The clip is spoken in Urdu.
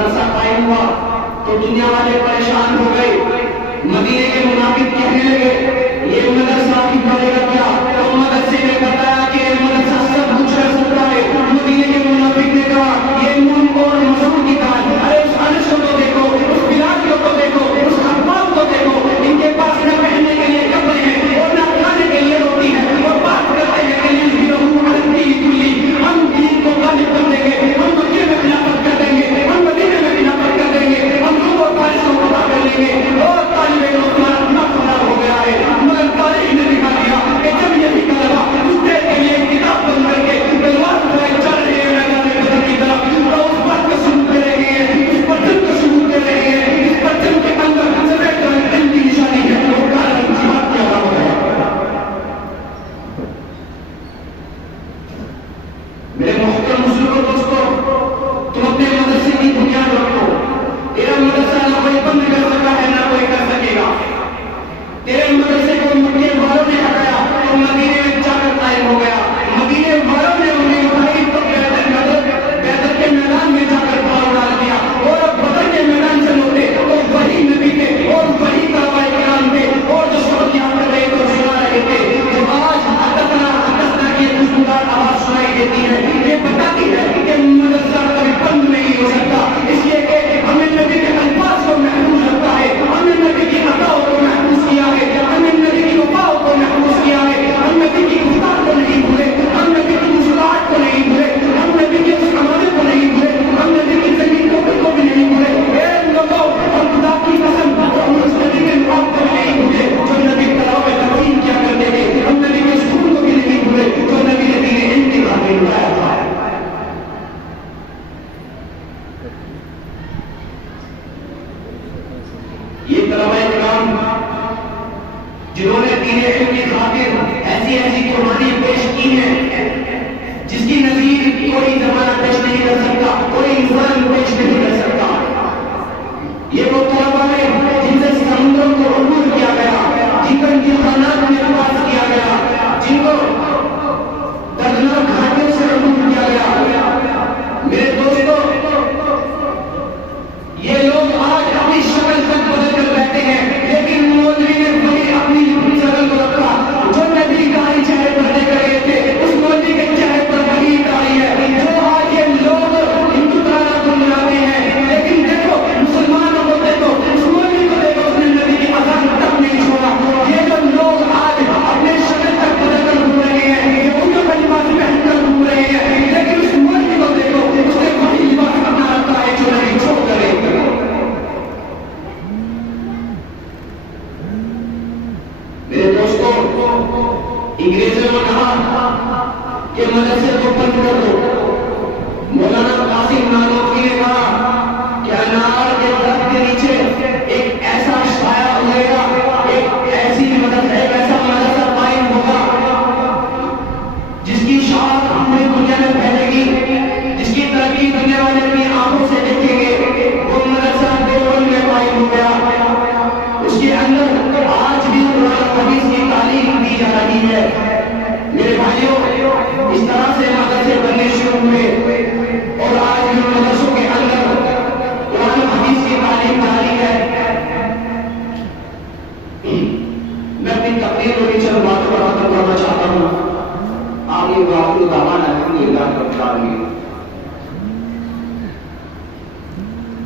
مدرسہ قائم ہوا تو دنیا والے پریشان ہو گئے. مدینے کے منافق کہنے لگے یہ مدرسہ کی پڑھے گا کیا؟ تو مدرسے نے بتایا کہ یہ مدرسہ سب کچھ کر سکتا ہے. مدینے کے منافق نے کہا یہ ملک اور مذہب کی دال، ارے اس عرش کو تو دیکھو، اس بلاکیوں کو دیکھو، اس اقوام کو دیکھو، ان کے پاس نہ پہننے کے لیے کپڑے ہیں اور نہ کھانے کے لیے روٹی ہے، اور بات کرتے ہیں کہ ہم دین کو غالب کر دیں گے، ہم مکے میں خلافت کر دیں گے، ہم مدینے میں خلافت کر دیں گے، ہم لوگوں کو فارسوں کو تباہ کر لیں گے. اور طالب علم تمہارا اپنا خراب ہو گیا ہے. مگر تاریخ نے دکھا دیا کہ جب یہی طلبا اس دیر کے لیے کتاب بند کر کے تلوار اٹھائے چل رہے ہیں میدان بدر کی طرف، تو اس بات کو سنتے رہے ہیں، اس پرچم کو سنتے رہے ہیں، اس پرچم کے اندر سفید رنگ علم کی نشانی ہے اور کالا رنگ جہاد کی علامت ہے. میرے محترم بزرگوں دوستوں، تم اپنے مدرسے کی بنیاد رکھو. تیرا مدرسہ نہ کوئی بند کر سکا ہے نہ کوئی کر سکے گا. تیرے مدرسے کو مکے والوں نے ہٹایا تو مدینے میں جا کر قائم ہو گیا. مدینے والوں نے انہیں اٹھائی تو بیدر کے میدان میں جا کر پاؤں ڈال دیا. اور اب بدر کے میدان سے لوٹے تو وہی نبی کے اور وہی طلباء کرام کے اور جو سبق یاد کر رہے تو سنا رہے تھے. جو آج حدثنا کی خوشبودار آواز سنائی دیتی ہے، یہ بتاتی ہے کہ مدرسہ کبھی بند نہیں ہو سکتا، اس لیے کہ ہمیں نبی کے الفاظ کو محفوظ رکھتا ہے، ہمیں نبی کی عطاؤں کو محفوظ کیا ہے، ہمیں نبی کی وفاؤں کو محفوظ کیا ہے، ہم نبی کی گفتار کو نہیں بھولے، ہم نبی کی مسکراہٹ کو نہیں بھولے، ہم نبی کے اس عمل کو نہیں بھولے، ہم نبی کی زمین کو بھی نہیں بھولے. اے لوگوں، ہم خدا کی قسم ہم اس نبی کے نام کو بھی نہیں بھولے جو نبی تلاوت تقسیم کیا کرتے تھے، ہم نبی کے سکون کو بھی نہیں بھولے جو نبی نے دین علم کی راہ میں بتایا تھا. یہ طلباء کرام جنہوں نے دین علم کی خاطر ایسی قربانی پیش کی ہے،